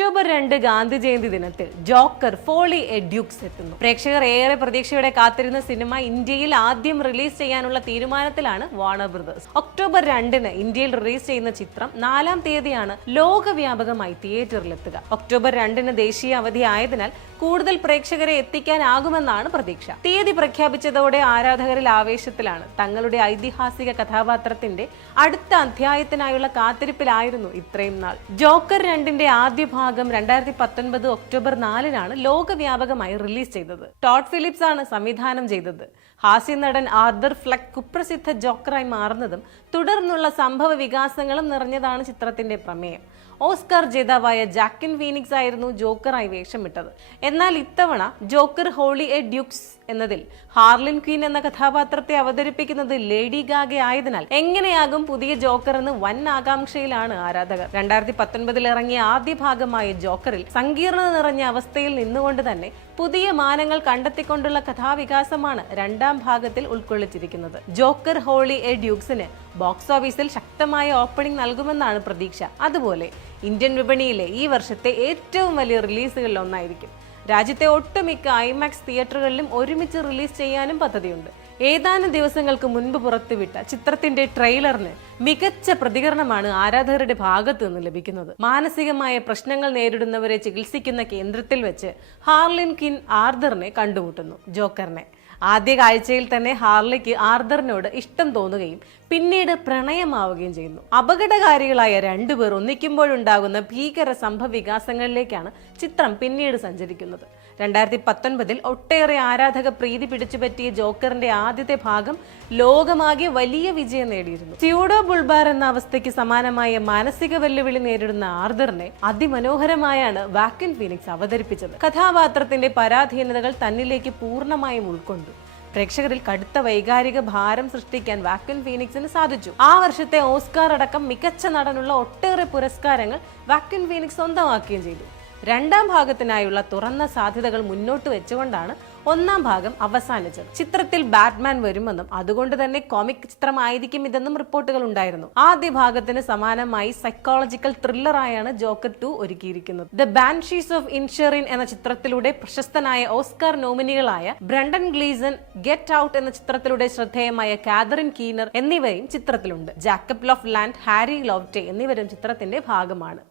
October 2 Gandhi Jayanti ദിനത്തിൽ Joker Foley A duke's എത്തുന്നു. പ്രേക്ഷകർ ഏറെ പ്രതീക്ഷയോടെ കാത്തിരുന്ന സിനിമ ഇന്ത്യയിൽ ആദ്യം റിലീസ് ചെയ്യാനുള്ള തീരുമാനത്തിലാണ് വാർണർ ബ്രദേഴ്സ്. ഒക്ടോബർ 2 ഇന്ത്യയിൽ റിലീസ് ചെയ്യുന്ന ചിത്രം 4-ാം തീയതിയാണ് ലോകവ്യാപകമായി തിയേറ്ററിലെത്തുക. ഒക്ടോബർ 2 ദേശീയ അവധി ആയതിനാൽ കൂടുതൽ പ്രേക്ഷകരെ എത്തിക്കാനാകുമെന്നാണ് പ്രതീക്ഷ. തീയതി പ്രഖ്യാപിച്ചതോടെ ആരാധകരിൽ ആവേശത്തിലാണ്. തങ്ങളുടെ ഐതിഹാസിക കഥാപാത്രത്തിന്റെ അടുത്ത അധ്യായത്തിനായുള്ള കാത്തിരിപ്പിലായിരുന്നു ഇത്രയും നാൾ. ജോക്കർ 2ന്റെ ആദ്യ ഭാഗം 2019 ഒക്ടോബർ 4-നാണ് ലോകവ്യാപകമായി റിലീസ് ചെയ്തത്. ടോഡ് ഫിലിപ്സ് ആണ് സംവിധാനം ചെയ്തത്. ഹാസ്യ നടൻ ആർതർ ഫ്ലെക്ക് കുപ്രസിദ്ധ ജോക്കറായി മാറുന്നതും തുടർന്നുള്ള സംഭവ വികാസങ്ങളും നിറഞ്ഞതാണ് ചിത്രത്തിന്റെ പ്രമേയം. ഓസ്കാർ ജേതാവായ ജാക്കിൻ ഫീനിക്സ് ആയിരുന്നു ജോക്കറായി വേഷമിട്ടത്. എന്നാൽ ഇത്തവണ ജോക്കർ ഹോളി എ ഡ്യൂക്സ് എന്നതിൽ ഹാർലിൻ ക്വീൻ എന്ന കഥാപാത്രത്തെ അവതരിപ്പിക്കുന്നത് ലേഡി ഗാഗ ആയതിനാൽ എങ്ങനെയാകും പുതിയ ജോക്കർ എന്ന് വൻ ആകാംക്ഷയിലാണ് ആരാധകർ. 2019 ഇറങ്ങിയ ആദ്യ ഭാഗമായ ജോക്കറിൽ സങ്കീർണത നിറഞ്ഞ അവസ്ഥയിൽ നിന്നുകൊണ്ട് തന്നെ പുതിയ മാനങ്ങൾ കണ്ടെത്തിക്കൊണ്ടുള്ള കഥാവികാസമാണ് 2-ാം ഭാഗത്തിൽ ഉൾക്കൊള്ളിച്ചിരിക്കുന്നത്. ജോക്കർ ഹോളി എ ഡ്യൂക്സിന് ബോക്സ് ഓഫീസിൽ ശക്തമായ ഓപ്പണിംഗ് നൽകുമെന്നാണ് പ്രതീക്ഷ. അതുപോലെ ഇന്ത്യൻ വിപണിയിലെ ഈ വർഷത്തെ ഏറ്റവും വലിയ റിലീസുകളിൽ ഒന്നായിരിക്കും. രാജ്യത്തെ ഒട്ടുമിക്ക ഐമാക്സ് തിയേറ്ററുകളിലും ഒരുമിച്ച് റിലീസ് ചെയ്യാനും പദ്ധതിയുണ്ട്. ഏതാനും ദിവസങ്ങൾക്ക് മുൻപ് പുറത്തുവിട്ട ചിത്രത്തിന്റെ ട്രെയിലറിന് മികച്ച പ്രതികരണമാണ് ആരാധകരുടെ ഭാഗത്തു നിന്ന് ലഭിക്കുന്നത്. മാനസികമായ പ്രശ്നങ്ങൾ നേരിടുന്നവരെ ചികിത്സിക്കുന്ന കേന്ദ്രത്തിൽ വെച്ച് ഹാർലിൻ ക്വീൻ ആർതറിനെ കണ്ടുമുട്ടുന്നു. ജോക്കറിനെ ആദ്യ കാഴ്ചയിൽ തന്നെ ഹാർലിക്ക് ആർതറിനോട് ഇഷ്ടം തോന്നുകയും പിന്നീട് പ്രണയമാവുകയും ചെയ്യുന്നു. അപകടകാരികളായ രണ്ടുപേർ ഒന്നിക്കുമ്പോഴുണ്ടാകുന്ന ഭീകര സംഭവ വികാസങ്ങളിലേക്കാണ് ചിത്രം പിന്നീട് സഞ്ചരിക്കുന്നത്. 2019 ഒട്ടേറെ ആരാധക പ്രീതി പിടിച്ചുപറ്റിയ ജോക്കറിന്റെ ആദ്യത്തെ ഭാഗം ലോകമാകെ വലിയ വിജയം നേടിയിരുന്നു. സ്യൂഡോ ബുൾബാർ എന്ന അവസ്ഥയ്ക്ക് സമാനമായ മാനസിക വെല്ലുവിളി നേരിടുന്ന ആർതറിനെ അതിമനോഹരമായാണ് വാക്കിൻ ഫീനിക്സ് അവതരിപ്പിച്ചത്. കഥാപാത്രത്തിന്റെ പരാധീനതകൾ തന്നിലേക്ക് പൂർണ്ണമായും ഉൾക്കൊണ്ടു. പ്രേക്ഷകരിൽ കടുത്ത വൈകാരിക ഭാരം സൃഷ്ടിക്കാൻ വാക്കിൻ ഫീനിക്സിന് സാധിച്ചു. ആ വർഷത്തെ ഓസ്കാർ അടക്കം മികച്ച നടനുള്ള ഒട്ടേറെ പുരസ്കാരങ്ങൾ വാക്കിൻ ഫീനിക്സ് സ്വന്തമാക്കുകയും ചെയ്തു. 2-ാം ഭാഗത്തിനായുള്ള തുറന്ന സാധ്യതകൾ മുന്നോട്ട് വെച്ചുകൊണ്ടാണ് 1-ാം ഭാഗം അവസാനിച്ചത്. ചിത്രത്തിൽ ബാറ്റ്മാൻ വരുമെന്നും അതുകൊണ്ട് തന്നെ കോമിക് ചിത്രമായിരിക്കും ഇതെന്നും റിപ്പോർട്ടുകൾ ഉണ്ടായിരുന്നു. ആദ്യ ഭാഗത്തിന് സമാനമായി സൈക്കോളജിക്കൽ ത്രില്ലറായാണ് ജോക്കർ 2 ഒരുക്കിയിരിക്കുന്നത്. ദ ബാൻഷീസ് ഓഫ് ഇൻഷറിൻ എന്ന ചിത്രത്തിലൂടെ പ്രശസ്തനായ ഓസ്കാർ നോമിനികളായ ബ്രണ്ടൻ ഗ്ലീസൺ, ഗെറ്റ് ഔട്ട് എന്ന ചിത്രത്തിലൂടെ ശ്രദ്ധേയമായ കാതറിൻ കീനർ എന്നിവയും ചിത്രത്തിലുണ്ട്. Jacob Lofland, Harry Lawtey എന്നിവരും ചിത്രത്തിന്റെ ഭാഗമാണ്.